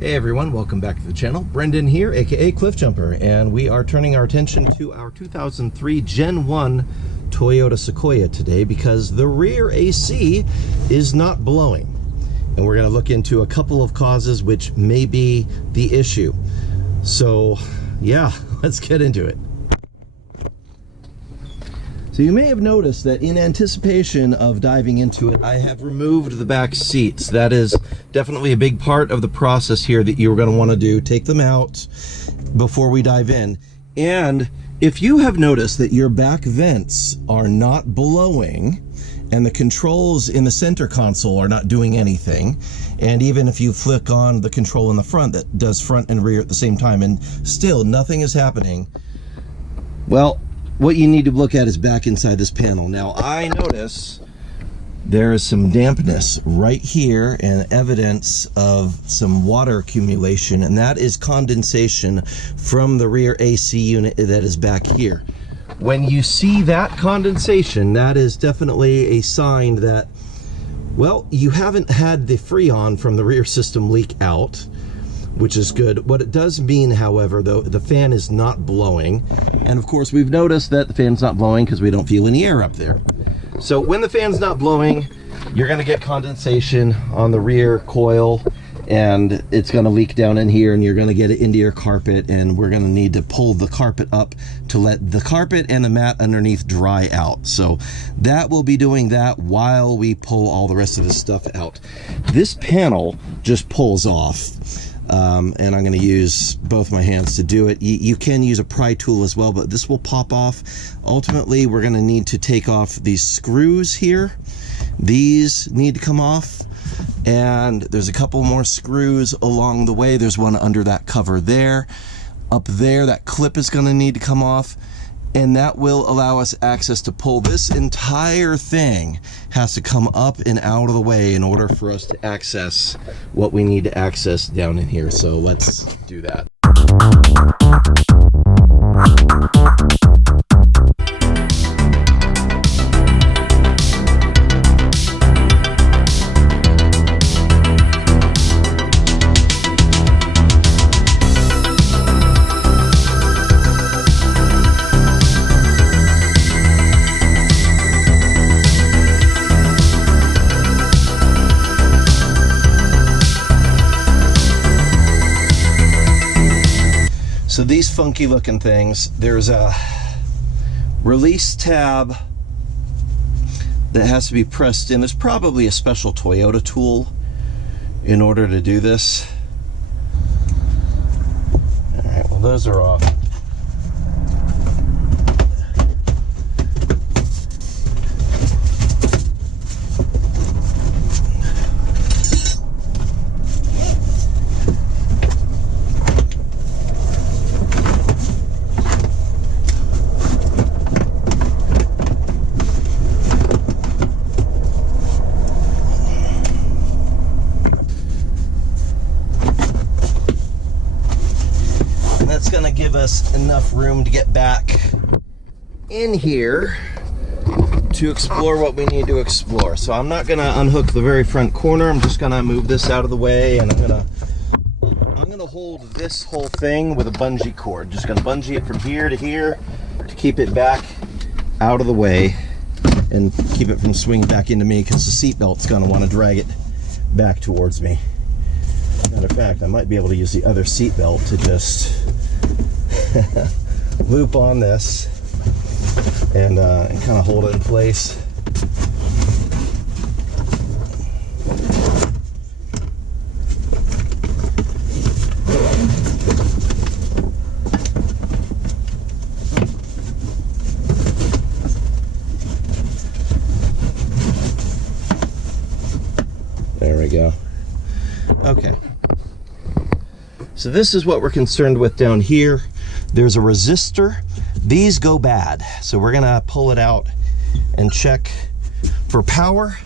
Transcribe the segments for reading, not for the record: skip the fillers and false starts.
Hey everyone, welcome back to the channel. Brendan here, aka Cliff Jumper, and we are turning our attention to our 2003 Gen 1 Toyota Sequoia today because the rear AC is not blowing. And we're going to look into a couple of causes which may be the issue. So yeah, let's get into it. So you may have noticed that in anticipation of diving into it, I have removed the back seats. That is definitely a big part of the process here that you're going to want to do. Take them out before we dive in. And if you have noticed that your back vents are not blowing and the controls in the center console are not doing anything, and even if you flick on the control in the front that does front and rear at the same time and still nothing is happening, well, what you need to look at is back inside this panel. Now I notice there is some dampness right here and evidence of some water accumulation, and that is condensation from the rear AC unit that is back here. When you see that condensation, that is definitely a sign that, well, you haven't had the Freon from the rear system leak out, which is good. What it does mean, however, though, the fan is not blowing. And of course, we've noticed that the fan's not blowing because we don't feel any air up there. So when the fan's not blowing, you're gonna get condensation on the rear coil, and it's gonna leak down in here, and you're gonna get it into your carpet, and we're gonna need to pull the carpet up to let the carpet and the mat underneath dry out. So that will be doing that while we pull all the rest of this stuff out. This panel just pulls off. And I'm going to use both my hands to do it. You can use a pry tool as well, but this will pop off. Ultimately, we're going to need to take off these screws here. These need to come off, and there's a couple more screws along the way. There's one under that cover there. Up there, that clip is going to need to come off, and that will allow us access to pull. This entire thing has to come up and out of the way in order for us to access what we need to access down in here. So let's do that. So these funky looking things, there's a release tab that has to be pressed in. There's probably a special Toyota tool in order to do this. All right, well, those are off. That's going to give us enough room to get back in here to explore what we need to explore. So I'm not going to unhook the very front corner. I'm just going to move this out of the way, and I'm going to hold this whole thing with a bungee cord. Just going to bungee it from here to here to keep it back out of the way and keep it from swinging back into me, because the seat belt's going to want to drag it back towards me. Matter of fact, I might be able to use the other seat belt to just loop on this and kind of hold it in place. There we go. Okay. So this is what we're concerned with down here. There's a resistor. These go bad. So we're gonna pull it out and check for power.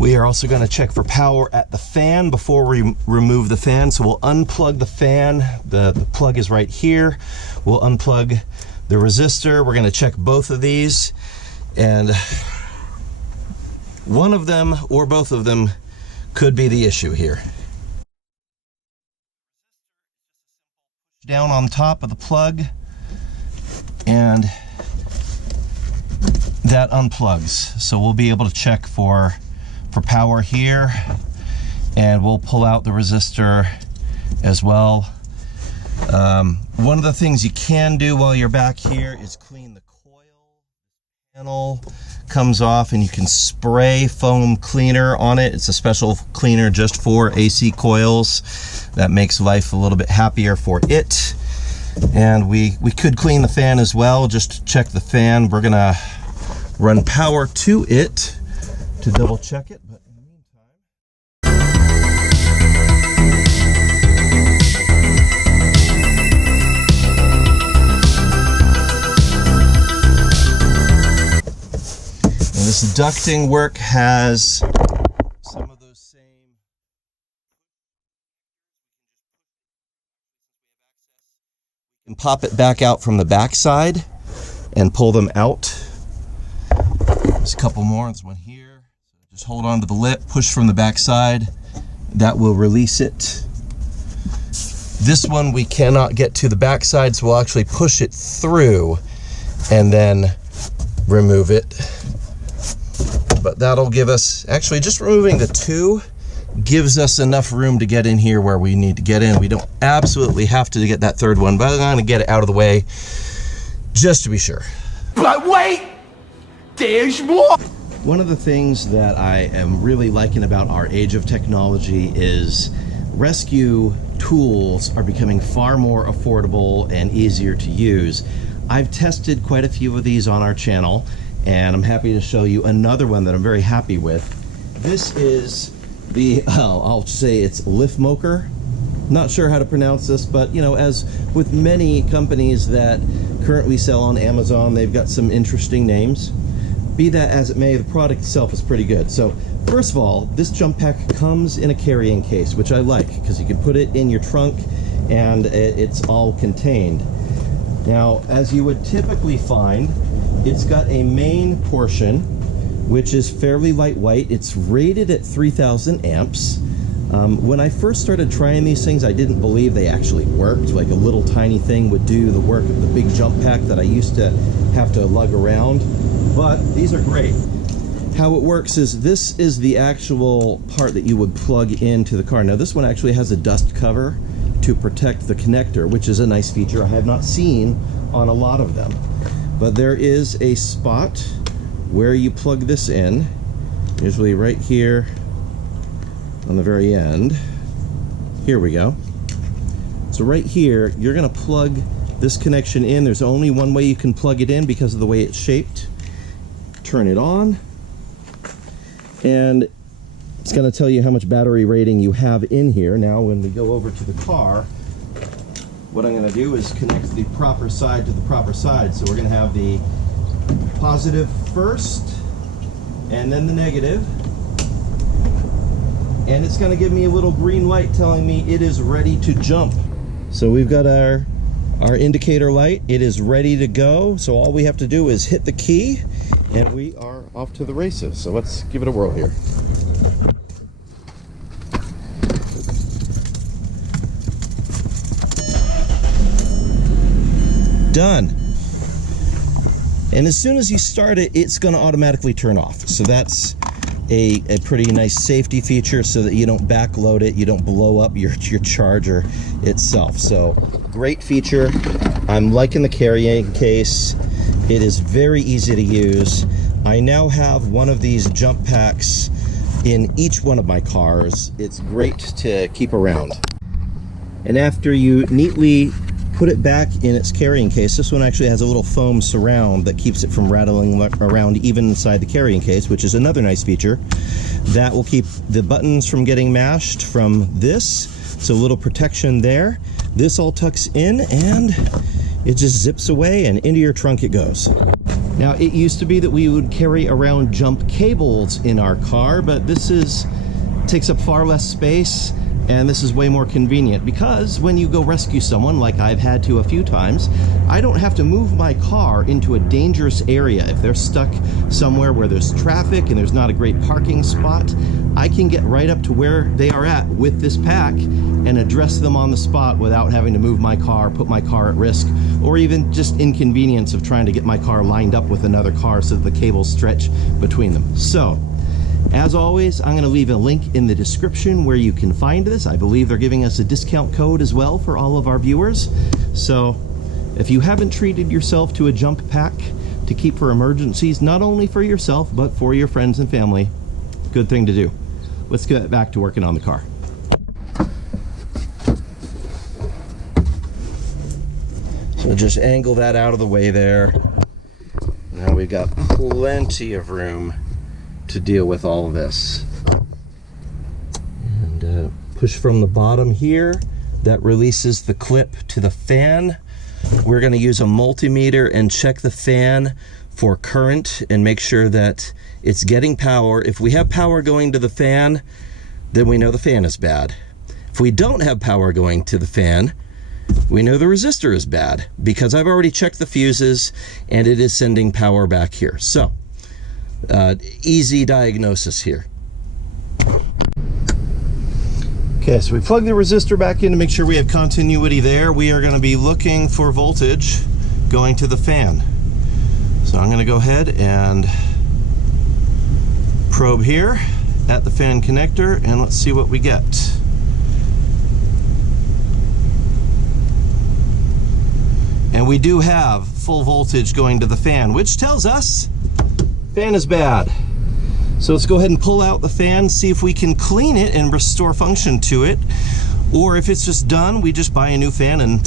We are also gonna check for power at the fan before we remove the fan. So we'll unplug the fan. The plug is right here. We'll unplug the resistor. We're gonna check both of these, and one of them or both of them could be the issue here. down on top of the plug, and that unplugs. So we'll be able to check for power here, and we'll pull out the resistor as well. One of the things you can do while you're back here is clean the coil. Panel comes off and you can spray foam cleaner on it. It's a special cleaner just for AC coils. That makes life a little bit happier for it. And we could clean the fan as well, just to check the fan. We're gonna run power to it to double check it. But in the meantime, and this ducting work has some of those same. You can pop it back out from the back side and pull them out. There's a couple more. There's one here. Just hold on to the lip, push from the back side. That will release it. This one we cannot get to the back side, so we'll actually push it through and then remove it. But that'll give us, actually just removing the two gives us enough room to get in here where we need to get in. We don't absolutely have to get that third one, but I'm gonna get it out of the way just to be sure. But wait! There's more! One of the things that I am really liking about our age of technology is rescue tools are becoming far more affordable and easier to use. I've tested quite a few of these on our channel, and I'm happy to show you another one that I'm very happy with. This is the, I'll say it's LIFMOCER. Not sure how to pronounce this, but you know, as with many companies that currently sell on Amazon, they've got some interesting names. Be that as it may, the product itself is pretty good. So first of all, this jump pack comes in a carrying case, which I like because you can put it in your trunk and it's all contained. Now, as you would typically find, it's got a main portion which is fairly lightweight. It's rated at 3,000 amps. When I first started trying these things, I didn't believe they actually worked. Like a little tiny thing would do the work of the big jump pack that I used to have to lug around. But these are great. How it works is this is the actual part that you would plug into the car. Now this one actually has a dust cover to protect the connector, which is a nice feature I have not seen on a lot of them. But there is a spot where you plug this in, usually right here on the very end. Here we go. So right here, you're gonna plug this connection in. There's only one way you can plug it in because of the way it's shaped. Turn it on, and it's going to tell you how much battery rating you have in here. Now when we go over to the car, what I'm going to do is connect the proper side to the proper side. So we're going to have the positive first and then the negative, and it's going to give me a little green light telling me it is ready to jump. So we've got our indicator light. It is ready to go, so all we have to do is hit the key and we are off to the races. So let's give it a whirl here. Done. And as soon as you start it, it's going to automatically turn off. So that's a pretty nice safety feature so that you don't backload it, you don't blow up your charger itself. So great feature. I'm liking the carrying case. It is very easy to use. I now have one of these jump packs in each one of my cars. It's great to keep around. And after you neatly put it back in its carrying case, this one actually has a little foam surround that keeps it from rattling around even inside the carrying case, which is another nice feature. That will keep the buttons from getting mashed from this, so a little protection there. This all tucks in and it just zips away and into your trunk it goes. Now, it used to be that we would carry around jump cables in our car, but this takes up far less space. And this is way more convenient because when you go rescue someone, like I've had to a few times, I don't have to move my car into a dangerous area. If they're stuck somewhere where there's traffic and there's not a great parking spot, I can get right up to where they are at with this pack and address them on the spot without having to move my car, put my car at risk, or even just inconvenience of trying to get my car lined up with another car so that the cables stretch between them. So, as always, I'm going to leave a link in the description where you can find this. I believe they're giving us a discount code as well for all of our viewers. So, if you haven't treated yourself to a jump pack to keep for emergencies, not only for yourself, but for your friends and family, good thing to do. Let's get back to working on the car. So just angle that out of the way there. Now we've got plenty of room to deal with all of this. And push from the bottom here. That releases the clip to the fan. We're going to use a multimeter and check the fan for current and make sure that it's getting power. If we have power going to the fan, then we know the fan is bad. If we don't have power going to the fan, we know the resistor is bad, because I've already checked the fuses and it is sending power back here. So, easy diagnosis here. Okay, so we plug the resistor back in to make sure we have continuity there. We are going to be looking for voltage going to the fan. So I'm going to go ahead and probe here at the fan connector, and let's see what we get. And we do have full voltage going to the fan, which tells us fan is bad. So let's go ahead and pull out the fan, see if we can clean it and restore function to it. Or if it's just done, we just buy a new fan and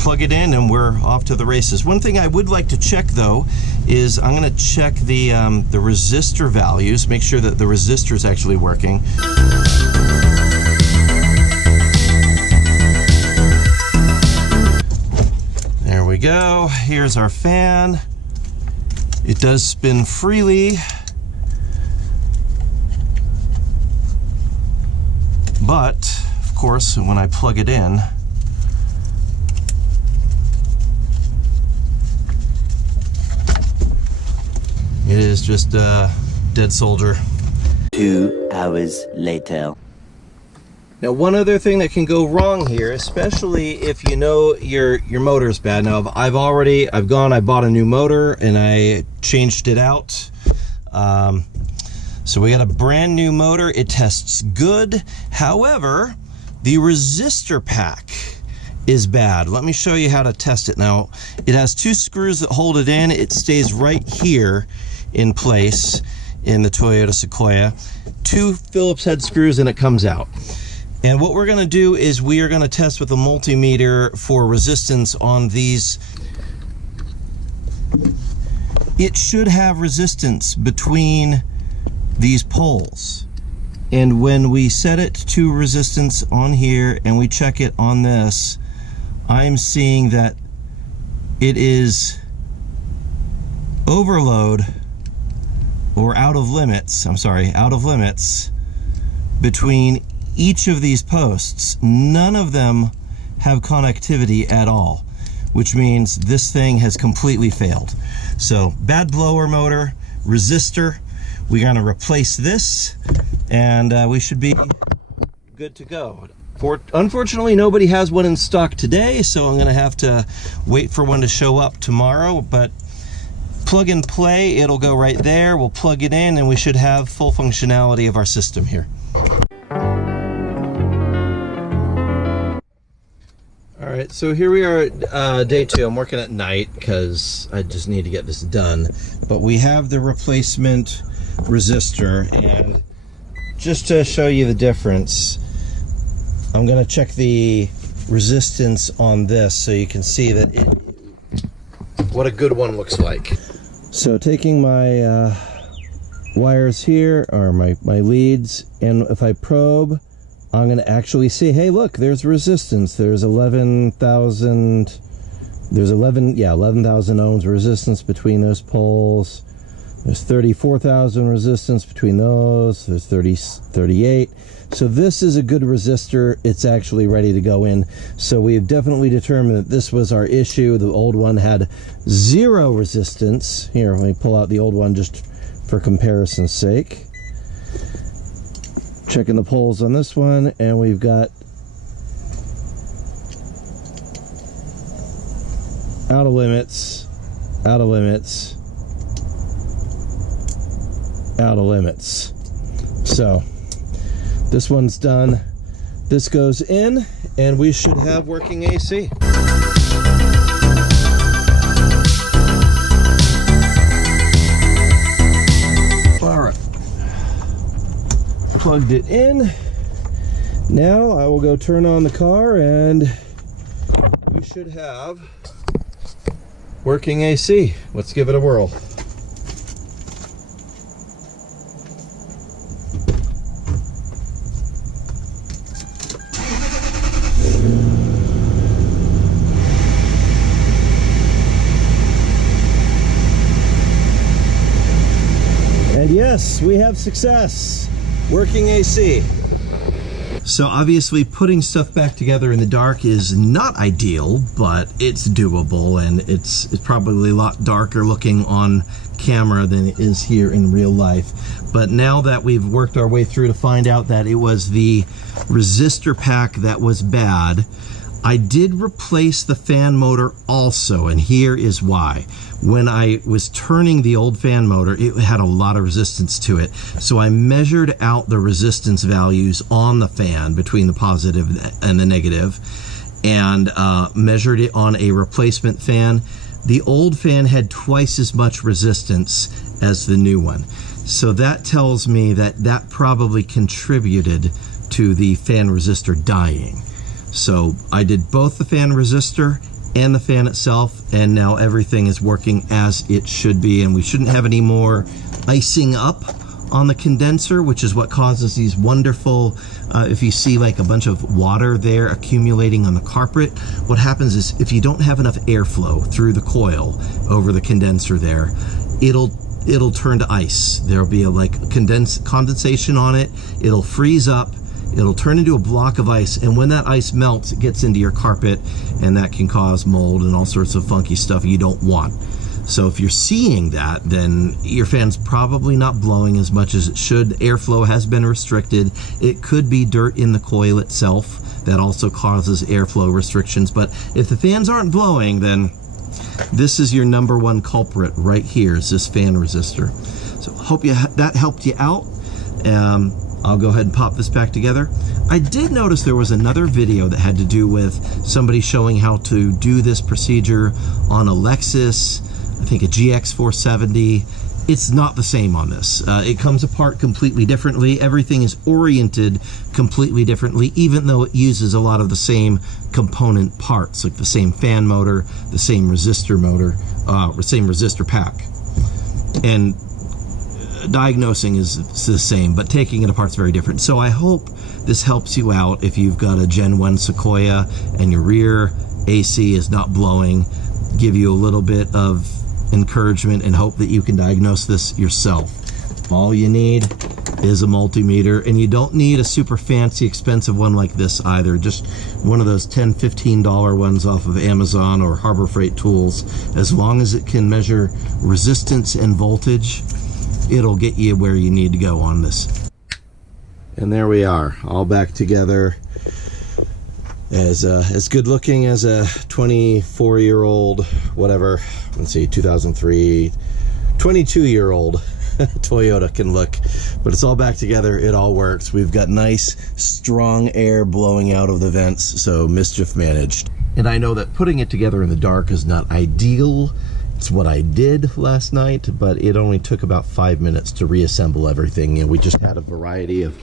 plug it in and we're off to the races. One thing I would like to check though is I'm going to check the resistor values, make sure that the resistor is actually working. There we go. Here's our fan. It does spin freely, but of course when I plug it in, it is just a dead soldier. 2 hours later. Now, one other thing that can go wrong here, especially if you know your motor's bad. Now, I bought a new motor and I changed it out. So we got a brand new motor. It tests good. However, the resistor pack is bad. Let me show you how to test it. Now, it has 2 screws that hold it in. It stays right here in place in the Toyota Sequoia. 2 Phillips head screws and it comes out. And what we're going to do is we are going to test with a multimeter for resistance on these. It should have resistance between these poles. And when we set it to resistance on here and we check it on this, I'm seeing that it is overload or out of limits, out of limits between each of these posts. None of them have connectivity at all, which means this thing has completely failed. So bad blower motor, resistor. We're going to replace this and we should be good to go. Unfortunately, nobody has one in stock today, so I'm going to have to wait for one to show up tomorrow, but plug and play, it'll go right there. We'll plug it in and we should have full functionality of our system here. Alright, so here we are at day 2. I'm working at night because I just need to get this done. But we have the replacement resistor, and just to show you the difference, I'm going to check the resistance on this so you can see that what a good one looks like. So taking my wires here, or my leads, and if I probe, I'm going to actually see, hey, look, there's resistance. There's 11,000 ohms resistance between those poles. There's 34,000 resistance between those. There's 38. So this is a good resistor. It's actually ready to go in. So we've definitely determined that this was our issue. The old one had 0 resistance. Here, let me pull out the old one just for comparison's sake. Checking the poles on this one, and we've got out of limits, out of limits, out of limits. So this one's done. This goes in and we should have working AC. All right, plugged it in. Now I will go turn on the car and we should have working AC. Let's give it a whirl. And yes, we have success. Working AC. So obviously putting stuff back together in the dark is not ideal, but it's doable, and it's probably a lot darker looking on camera than it is here in real life. But now that we've worked our way through to find out that it was the resistor pack that was bad, I did replace the fan motor also, and here is why. When I was turning the old fan motor, it had a lot of resistance to it. So I measured out the resistance values on the fan between the positive and the negative, and measured it on a replacement fan. The old fan had twice as much resistance as the new one. So that tells me that that probably contributed to the fan resistor dying. So I did both the fan resistor and the fan itself, and now everything is working as it should be, and we shouldn't have any more icing up on the condenser, which is what causes these wonderful, if you see like a bunch of water there accumulating on the carpet, what happens is if you don't have enough airflow through the coil over the condenser there, it'll turn to ice. There'll be a condensation on it, it'll freeze up, it'll turn into a block of ice, and when that ice melts, it gets into your carpet, and that can cause mold and all sorts of funky stuff you don't want. So if you're seeing that, then your fan's probably not blowing as much as it should. Airflow has been restricted. It could be dirt in the coil itself that also causes airflow restrictions. But if the fans aren't blowing, then this is your number one culprit right here, is this fan resistor. So hope that helped you out. I'll go ahead and pop this back together. I did notice there was another video that had to do with somebody showing how to do this procedure on a Lexus, I think a GX470. It's not the same on this. It comes apart completely differently. Everything is oriented completely differently, even though it uses a lot of the same component parts, like the same fan motor, the same resistor motor, same resistor pack. And diagnosing is the same, but taking it apart is very different. So I hope this helps you out if you've got a Gen 1 Sequoia and your rear AC is not blowing. Give you a little bit of encouragement and hope that you can diagnose this yourself. All you need is a multimeter, and you don't need a super fancy expensive one like this either. Just one of those $10, $15 ones off of Amazon or Harbor Freight Tools. As long as it can measure resistance and voltage, it'll get you where you need to go on this. And there we are, all back together, as good looking as a 24-year-old, whatever, let's see, 2003, 22-year-old Toyota can look. But it's all back together, it all works. We've got nice, strong air blowing out of the vents, so mischief managed. And I know that putting it together in the dark is not ideal. It's what I did last night, but it only took about 5 minutes to reassemble everything. You know, we just had a variety of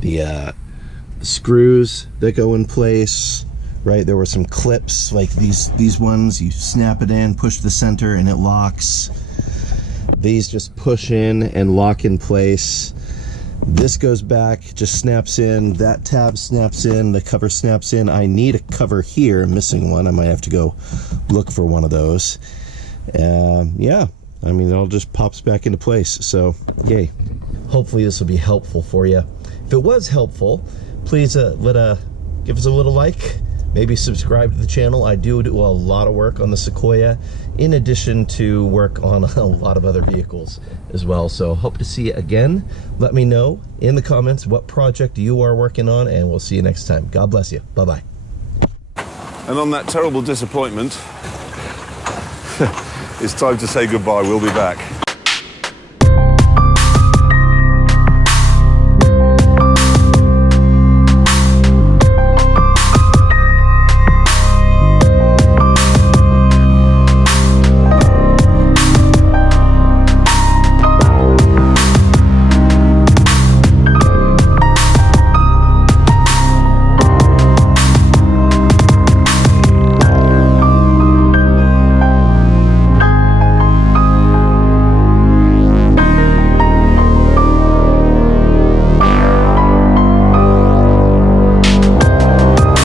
the screws that go in place, right? There were some clips like these ones. You snap it in, push the center, and it locks. These just push in and lock in place. This goes back, just snaps in. That tab snaps in, the cover snaps in. I need a cover here, I'm missing one. I might have to go look for one of those. Yeah, I mean, it all just pops back into place, so yay. Hopefully this will be helpful for you. If it was helpful, please give us a little like, maybe subscribe to the channel. I do a lot of work on the Sequoia, in addition to work on a lot of other vehicles as well. So hope to see you again. Let me know in the comments what project you are working on, and we'll see you next time. God bless you. Bye-bye. And on that terrible disappointment, it's time to say goodbye. We'll be back.